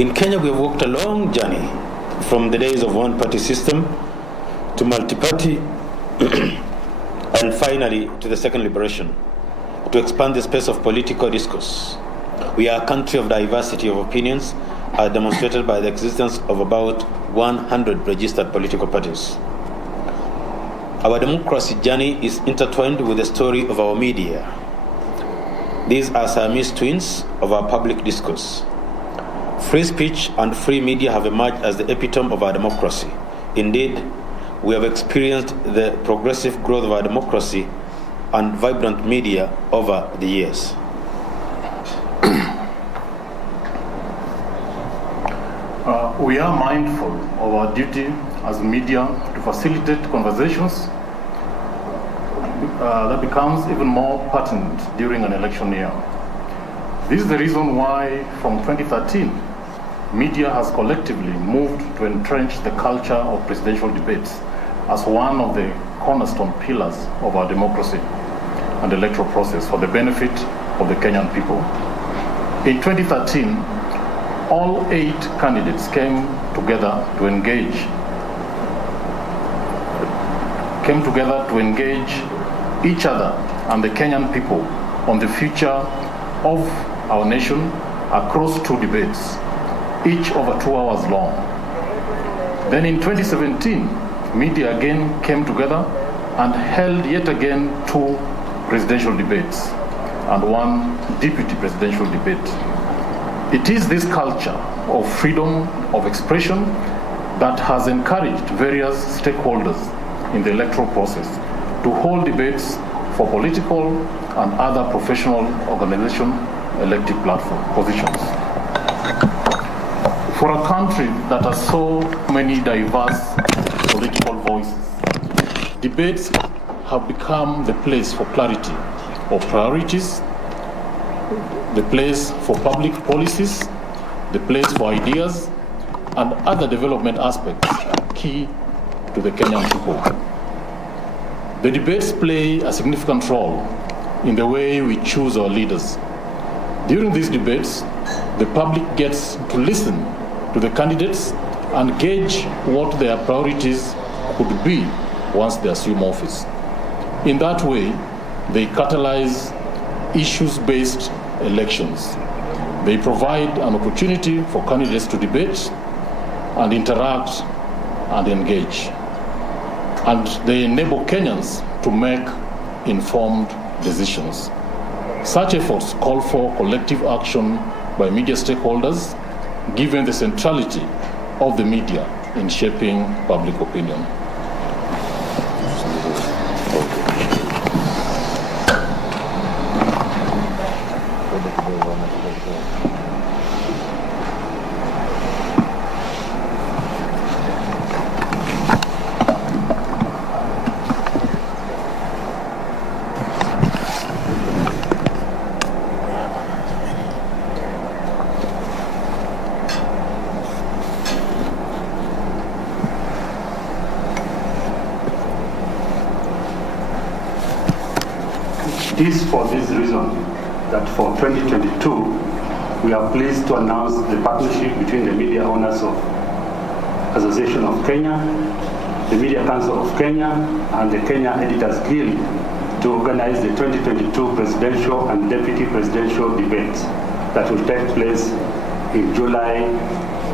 In Kenya, we have walked a long journey from the days of one-party system to multi-party and finally to the second liberation, to expand the space of political discourse. We are a country of diversity of opinions, as demonstrated by the existence of about 100 registered political parties. Our democracy journey is intertwined with the story of our media. These are Siamese twins of our public discourse. Free speech and free media have emerged as the epitome of our democracy. Indeed, we have experienced the progressive growth of our democracy and vibrant media over the years. We are mindful of our duty as media to facilitate conversations that becomes even more pertinent during an election year. This is the reason why, from 2013, media has collectively moved to entrench the culture of presidential debates as one of the cornerstone pillars of our democracy and electoral process for the benefit of the Kenyan people. In 2013, all 8 candidates came together to engage each other and the Kenyan people on the future of our nation across 2 debates, each over 2 hours long. Then in 2017, media again came together and held yet again 2 presidential debates and 1 deputy presidential debate. It is this culture of freedom of expression that has encouraged various stakeholders in the electoral process to hold debates for political and other professional organization elective platform positions. For a country that has so many diverse political voices, debates have become the place for clarity of priorities, the place for public policies, the place for ideas, and other development aspects key to the Kenyan people. The debates play a significant role in the way we choose our leaders. During these debates, the public gets to listen to the candidates and gauge what their priorities could be once they assume office. In that way, they catalyze issues-based elections. They provide an opportunity for candidates to debate and interact and engage. And they enable Kenyans to make informed decisions. Such efforts call for collective action by media stakeholders, given the centrality of the media in shaping public opinion. It is for this reason that for 2022, we are pleased to announce the partnership between the media owners of Association of Kenya, the Media Council of Kenya, and the Kenya Editors Guild to organize the 2022 presidential and deputy presidential debates that will take place in July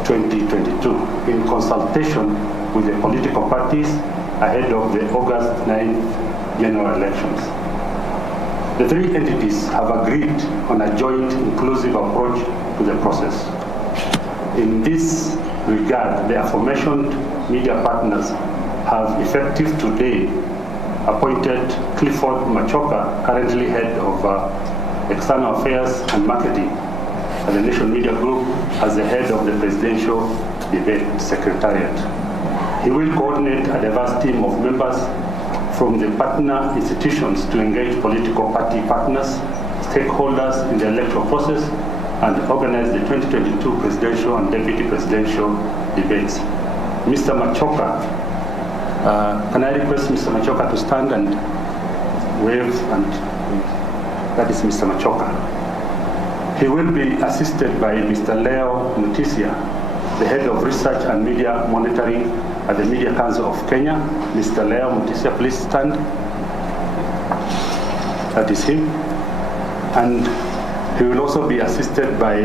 2022 in consultation with the political parties ahead of the August 9th general elections. The 3 entities have agreed on a joint inclusive approach to the process. In this regard, the aforementioned media partners have effective today appointed Clifford Machoka, currently head of External Affairs and Marketing at the Nation Media Group, as the head of the Presidential Debate Secretariat. He will coordinate a diverse team of members from the partner institutions to engage political party partners, stakeholders in the electoral process, and organize the 2022 presidential and deputy presidential debates. Mr. Machoka, can I request Mr. Machoka to stand and wave? And that is Mr. Machoka. He will be assisted by Mr. Leo Mutisia, the Head of Research and Media Monitoring at the Media Council of Kenya. Mr. Leo Mutisia, please stand. That is him. And he will also be assisted by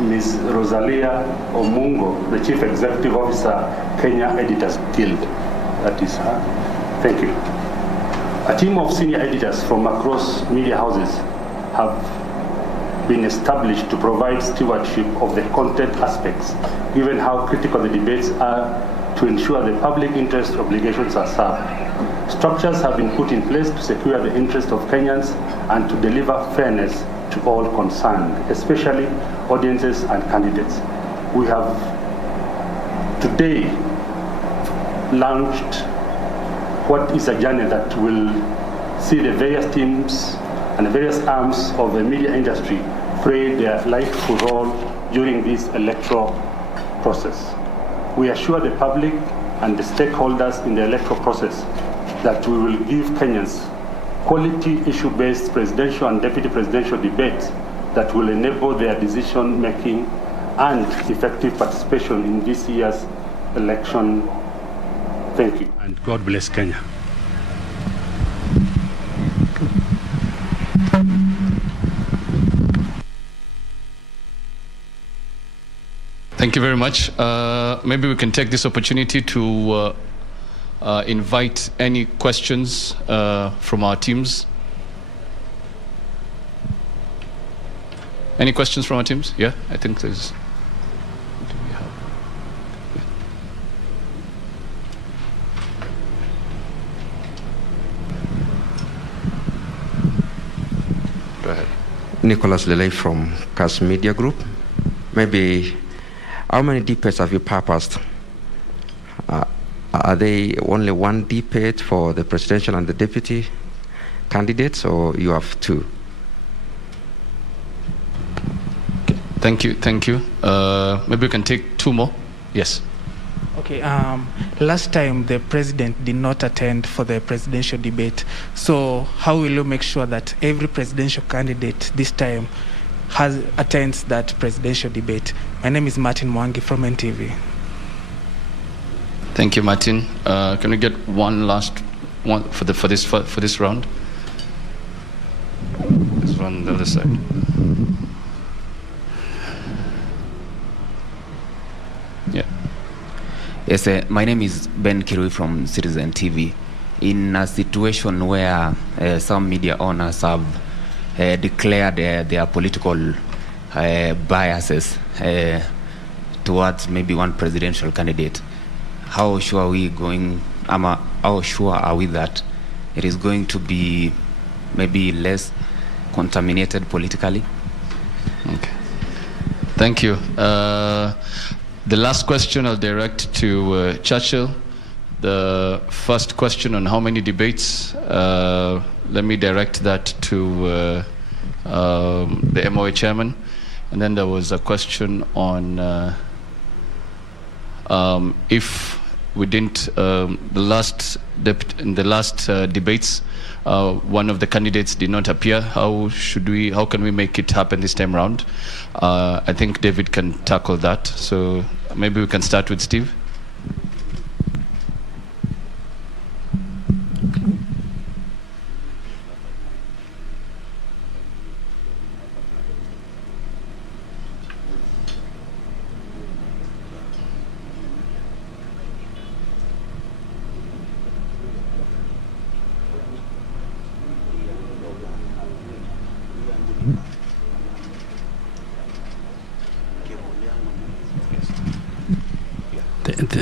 Ms. Rosalia Omungo, the Chief Executive Officer, Kenya Editors Guild. That is her. Thank you. A team of senior editors from across media houses have been established to provide stewardship of the content aspects, given how critical the debates are to ensure the public interest obligations are served. Structures have been put in place to secure the interest of Kenyans and to deliver fairness to all concerned, especially audiences and candidates. We have today launched what is a journey that will see the various teams and the various arms of the media industry play their rightful role during this electoral process. We assure the public and the stakeholders in the electoral process that we will give Kenyans quality issue-based presidential and deputy presidential debates that will enable their decision-making and effective participation in this year's election. Thank you. And God bless Kenya. Thank you very much. Maybe we can take this opportunity to invite any questions from our teams. Any questions from our teams? Yeah, I think there's. What do we have? Yeah. Go ahead. Nicholas Lele from CAS Media Group. Maybe, how many debates have you purposed? Are they only one debate for the presidential and the deputy candidates, or you have two? Okay. Thank you. Maybe we can take two more. Yes. Okay. Last time the president did not attend for the presidential debate. So how will you make sure that every presidential candidate this time attends that presidential debate? My name is Martin Mwangi from NTV. Thank you, Martin. Can we get one last one for this round? This one on the other side. Yeah. Yes, my name is Ben Kirui from Citizen TV. In a situation where some media owners have declared their political biases towards maybe one presidential candidate, how sure are we that it is going to be maybe less contaminated politically? Okay. Thank you. The last question I'll direct to Churchill. The first question on how many debates, let me direct that to the MOA chairman. And then there was a question on if we didn't, in the last debates, one of the candidates did not appear. How can we make it happen this time around? I think David can tackle that. So maybe we can start with Steve.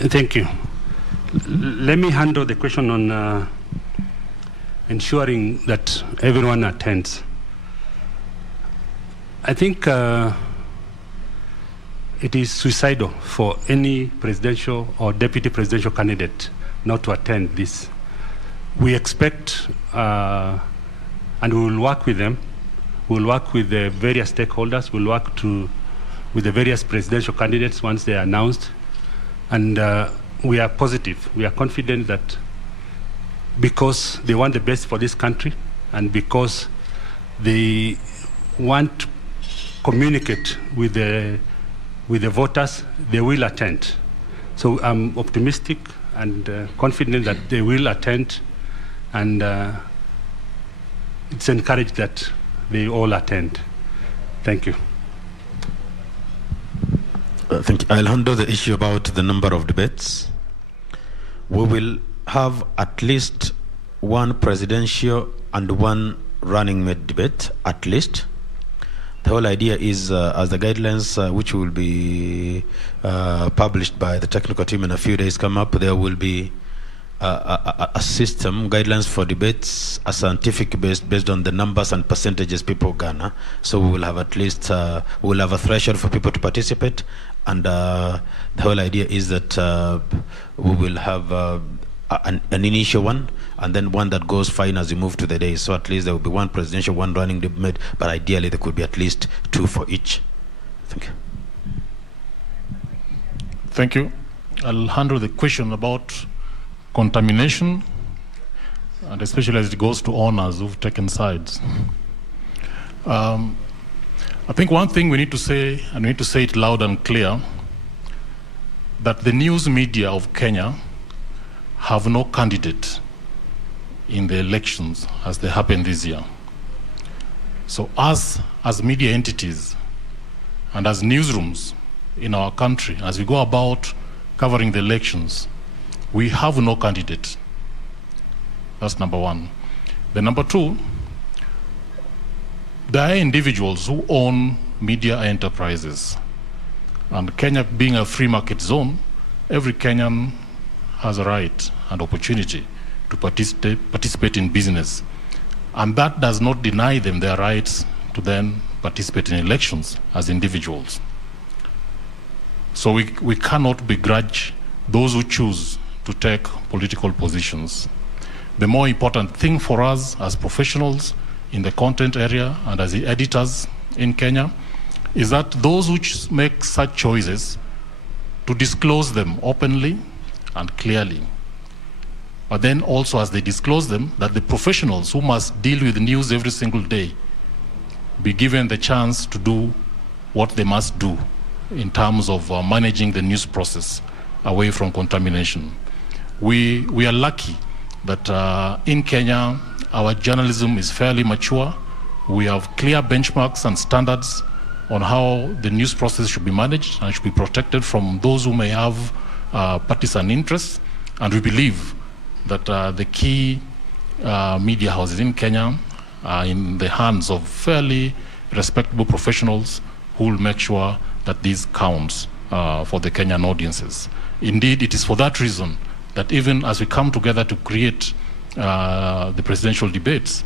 Thank you. Let me handle the question on ensuring that everyone attends. I think it is suicidal for any presidential or deputy presidential candidate not to attend this. We expect, and we will work with them, we'll work with the various stakeholders, we'll work with the various presidential candidates once they are announced. And we are positive, we are confident that because they want the best for this country and because they want communicate with the voters, they will attend. So I'm optimistic and confident that they will attend, and it's encouraged that they all attend. Thank you. Thank you. I'll handle the issue about the number of debates. We will have at least one presidential and one running mate debate, at least. The whole idea is, as the guidelines which will be published by the technical team in a few days come up, there will be a system, guidelines for debates, a scientific based on the numbers and percentages people garner. So we will have at least, we will have a threshold for people to participate, and the whole idea is that we will have an initial one, and then one that goes fine as we move to the days. So at least there will be one presidential, one running debate, but ideally there could be at least two for each. Thank you. Thank you. I'll handle the question about contamination, and especially as it goes to honors who've taken sides. I think one thing we need to say, and we need to say it loud and clear, that the news media of Kenya have no candidate in the elections as they happen this year. So us, as media entities and as newsrooms in our country, as we go about covering the elections, we have no candidate. That's number one. Then number two, there are individuals who own media enterprises. And Kenya being a free market zone, every Kenyan has a right and opportunity to participate in business. And that does not deny them their rights to then participate in elections as individuals. So we cannot begrudge those who choose to take political positions. The more important thing for us as professionals in the content area and as the editors in Kenya is that those who make such choices to disclose them openly and clearly. But then also as they disclose them, that the professionals who must deal with news every single day be given the chance to do what they must do in terms of managing the news process away from contamination. We are lucky that in Kenya, our journalism is fairly mature. We have clear benchmarks and standards on how the news process should be managed and should be protected from those who may have partisan interests. And we believe that the key media houses in Kenya are in the hands of fairly respectable professionals who will make sure that this counts for the Kenyan audiences. Indeed, it is for that reason that even as we come together to create the presidential debates,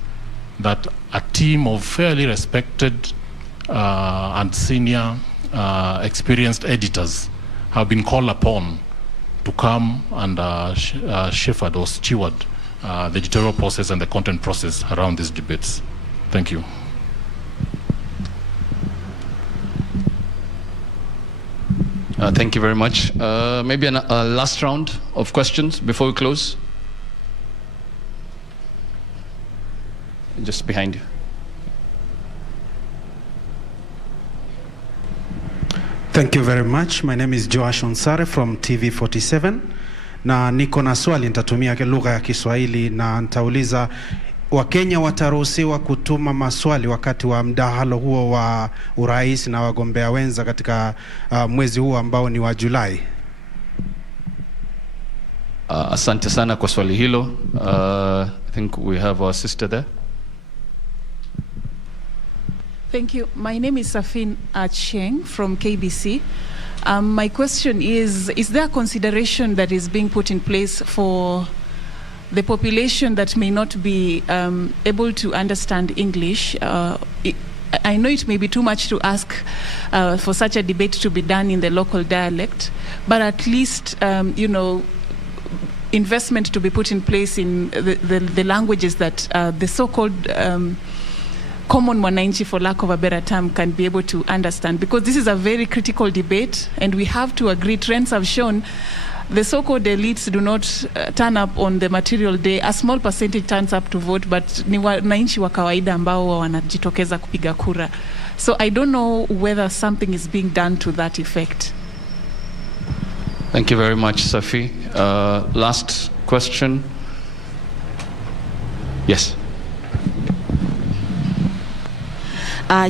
that a team of fairly respected and senior experienced editors have been called upon to come and shepherd or steward the editorial process and the content process around these debates. Thank you. Thank you very much. Maybe a last round of questions before we close. Just behind you. Thank you very much. My name is Joash Onsare from TV47. Na niko na swali, nitatumia lugha ya Kiswahili na nitauliza, Wakenya wataruhusiwa kutuma maswali wakati wa mdahalo huo wa urais na wagombea wenza katika mwezi huu ambao ni wa Julai? Asante sana kwa swali hilo. I think we have our sister there. Thank you. My name is Safin Acheng from KBC. My question is there a consideration that is being put in place for the population that may not be able to understand English? I know it may be too much to ask for such a debate to be done in the local dialect, but at least, investment to be put in place in the languages that the so-called common mwananchi, for lack of a better term, can be able to understand. Because this is a very critical debate, and we have to agree, trends have shown the so-called elites do not turn up on the material day. A small percentage turns up to vote, but ni wananchi wa kawaida ambao wanajitokeza kupiga kura. So I don't know whether something is being done to that effect. Thank you very much, Safi. Last question. Yes.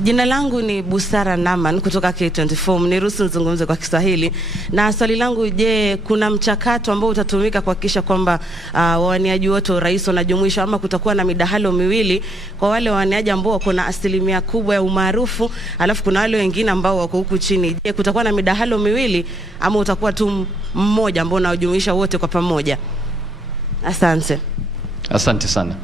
Jina langu ni Busara Naman kutoka K24. Mniruhusu nizungumze kwa Kiswahili. Na swali langu, je, kuna mchakato ambao utatumika kuhakikisha kwamba wawaniaji wote wa rais wanajumuishwa, ama kutakuwa na midahalo miwili kwa wale wawaniaji ambao wako na asilimia kubwa ya umaarufu, alafu kuna wale wengine ambao wako huku chini? Je, kutakuwa na midahalo miwili ama utakuwa tu mmoja ambao unajumuisha wote kwa pamoja? Asante. Asante sana.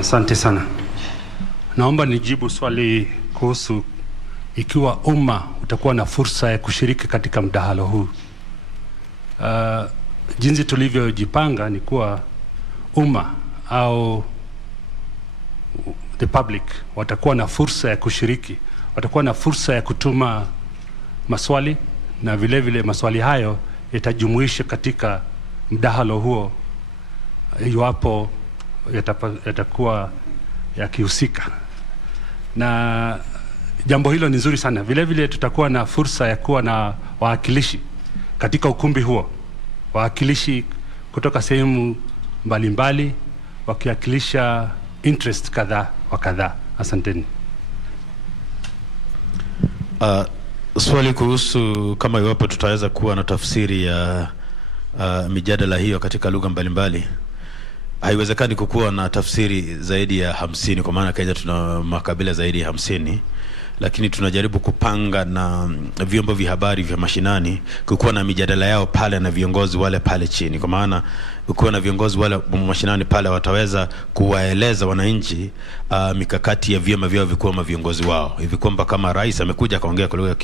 Asante sana. Naomba nijibu swali kuhusu ikiwa umma utakuwa na fursa ya kushiriki katika mdahalo huu. Jinsi tulivyojipanga ni kuwa umma au the public watakuwa na fursa ya kushiriki, watakuwa na fursa ya kutuma maswali, na vile vile maswali hayo yatajumuisha katika mdahalo huo iwapo yatakuwa yakihusika. Na jambo hilo ni nzuri sana. Vile vile tutakuwa na fursa ya kuwa na wawakilishi katika ukumbi huo, wawakilishi kutoka sehemu mbalimbali wakiwakilisha interest kadhaa wa kadhaa. Asanteni. Swali kuhusu kama iwapo tutaweza kuwa na tafsiri ya mijadala hiyo katika lugha mbalimbali. Haiwezekani kukuwa na tafsiri zaidi ya 50 kwa maana Kenya tuna makabila zaidi ya 50, lakini tunajaribu kupanga na vyombo vya habari vya mashinani kukuwa na mijadala yao pale na viongozi wale pale chini, kwa maana ukiwa na viongozi wale mashinani pale wataweza kuwaeleza wananchi mikakati ya vyama vyao vikuu ama viongozi wao, hivi kwamba kama rais amekuja kaongea kwa lugha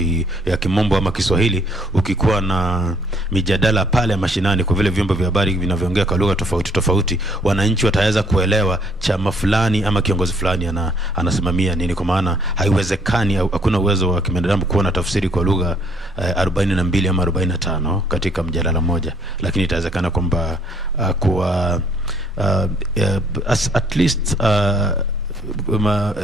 ya Kimombo ama Kiswahili, ukikuwa na mijadala pale mashinani kwa vile vyombo vya habari vinavyoongea kwa lugha tofauti tofauti, wananchi wataweza kuelewa chama fulani ama kiongozi fulani anasimamia nini, kwa maana haiwezekani, hakuna uwezo wa kibinadamu kuwa na tafsiri kwa lugha 42 ama 45 katika mjadala mmoja, lakini itawezekana kwamba kwa at least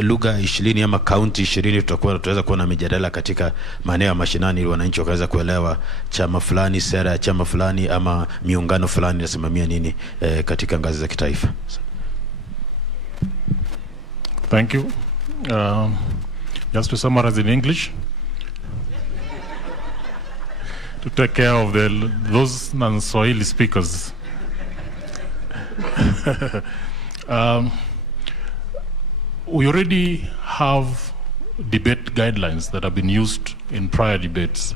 lugha 20 ama county 20 tutaweza kuwa na mijadala katika maeneo ya mashinani, ili wananchi wakaweza kuelewa chama fulani, sera ya chama fulani ama miungano fulani inasimamia nini katika ngazi za kitaifa. Thank you. Just to summarize in English, to take care of those non-Swahili speakers. We already have debate guidelines that have been used in prior debates.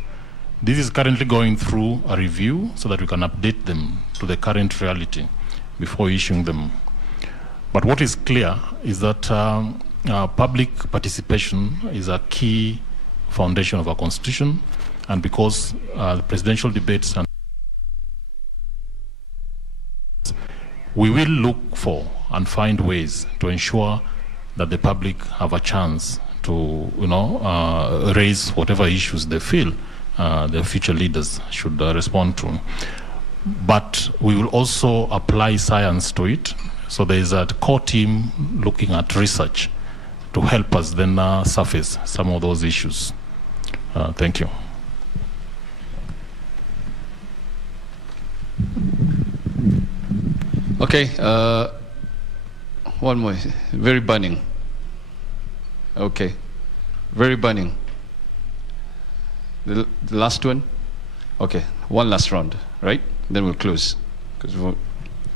This is currently going through a review so that we can update them to the current reality before issuing them. But what is clear is that public participation is a key foundation of our constitution, and because the presidential debates, and we will look for and find ways to ensure that the public have a chance to, raise whatever issues they feel their future leaders should respond to. But we will also apply science to it, So there is a core team looking at research to help us then surface some of those issues. Thank you. Okay, one more. Very burning. Okay, very burning. The last one? Okay, one last round, right? Then we'll close.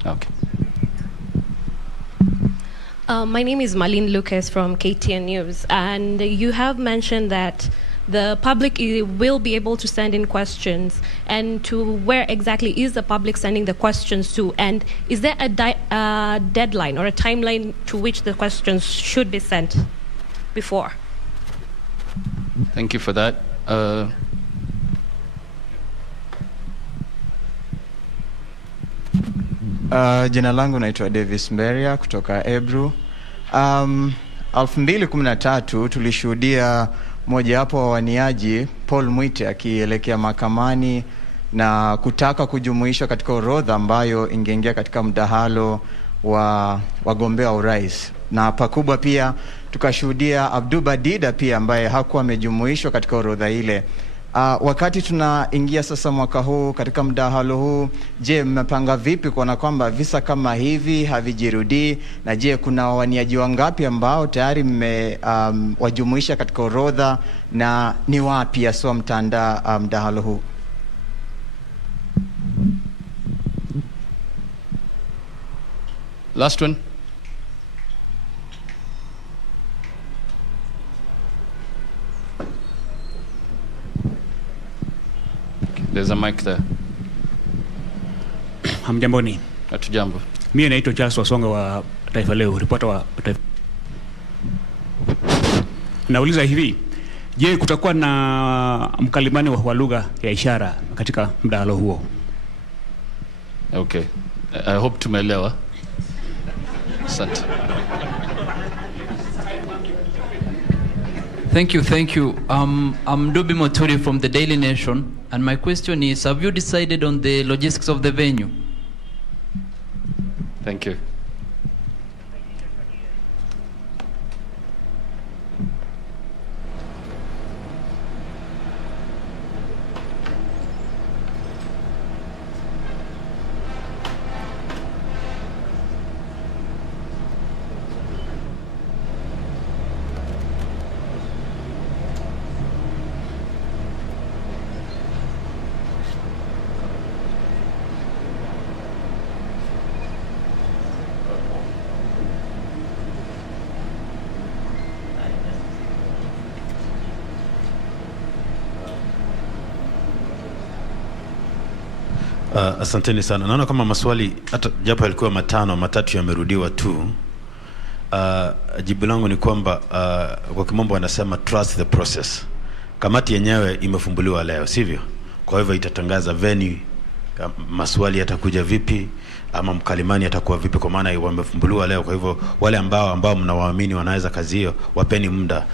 Okay. My name is Marlene Lucas from KTN News, and you have mentioned that the public will be able to send in questions, and to where exactly is the public sending the questions to, and is there a deadline or a timeline to which the questions should be sent before? Thank you for that. Jina langu naitwa Davis Mberia kutoka Ebru. 2013 tulishuhudia mojawapo wa waniaji Paul Mwite akielekea mahakamani na kutaka kujumuishwa katika orodha ambayo ingeingia katika mdahalo wa wagombea urais. Na pakubwa pia tukashuhudia Abdul Badida pia ambaye hakuwa amejumuishwa katika orodha ile. Wakati tunaingia sasa mwaka huu katika mdahalo huu, je, mmepanga vipi kuona kwamba visa kama hivi havijirudii? Na je, kuna waniaji wangapi ambao tayari wajumuisha katika orodha, na ni wapi hasa mtaandaa mdahalo huu? Last one. There's a mic there. Hamjamboni. Hatujambo. Mimi naitwa Charles Wasonga wa Taifa Leo, reporter wa Taifa. Nauliza hivi, je, kutakuwa na mkalimani wa lugha ya ishara katika mdahalo huo? Okay. I hope tumeelewa. Asante. Thank you. I'm Dubi Moturi from the Daily Nation, and my question is, have you decided on the logistics of the venue? Thank you. Asanteni sana. Naona kama maswali hata japo yalikuwa matatu yamerudiwa tu. Jibu langu ni kwamba kwa kimombo wanasema trust the process. Kamati yenyewe imefumbuliwa leo, sivyo? Kwa hivyo itatangaza venue, maswali yatakuja vipi, ama mkalimani atakuwa vipi, kwa maana wamefumbuliwa leo. Kwa hivyo wale ambao mnawaamini wanaweza kazi hiyo, wapeni muda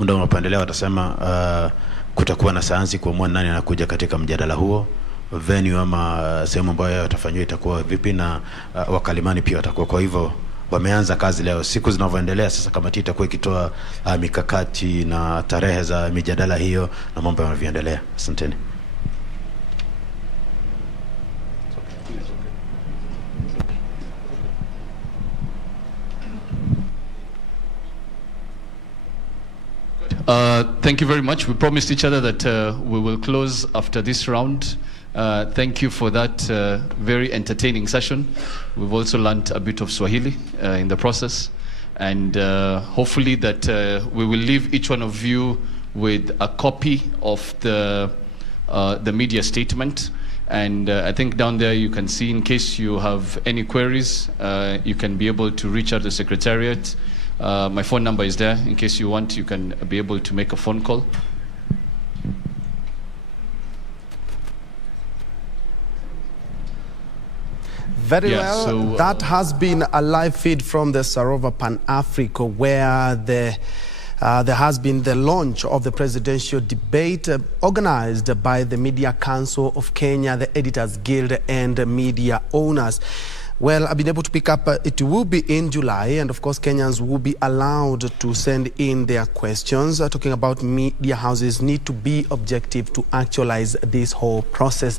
unapoendelea. Watasema kutakuwa na sayansi kuamua nani anakuja katika mjadala huo, venue ama sehemu ambayo yatafanywa itakuwa vipi, na wakalimani pia watakuwa. Kwa hivyo wameanza kazi leo. Siku zinavyoendelea sasa, kamati itakuwa ikitoa mikakati na tarehe za mijadala hiyo na mambo yanavyoendelea. Asanteni. Thank you very much. We promised each other that we will close after this round. Thank you for that very entertaining session. We've also learned a bit of Swahili in the process. And hopefully that we will leave each one of you with a copy of the media statement. And I think down there you can see, in case you have any queries, you can be able to reach out to the Secretariat. My phone number is there. In case you want, you can be able to make a phone call. Very well. So, that has been a live feed from the Sarova Pan-Africa, where there has been the launch of the presidential debate organized by the Media Council of Kenya, the Editors Guild, and media owners. Well, I've been able to pick up, it will be in July, and of course Kenyans will be allowed to send in their questions. Talking about media houses need to be objective to actualize this whole process.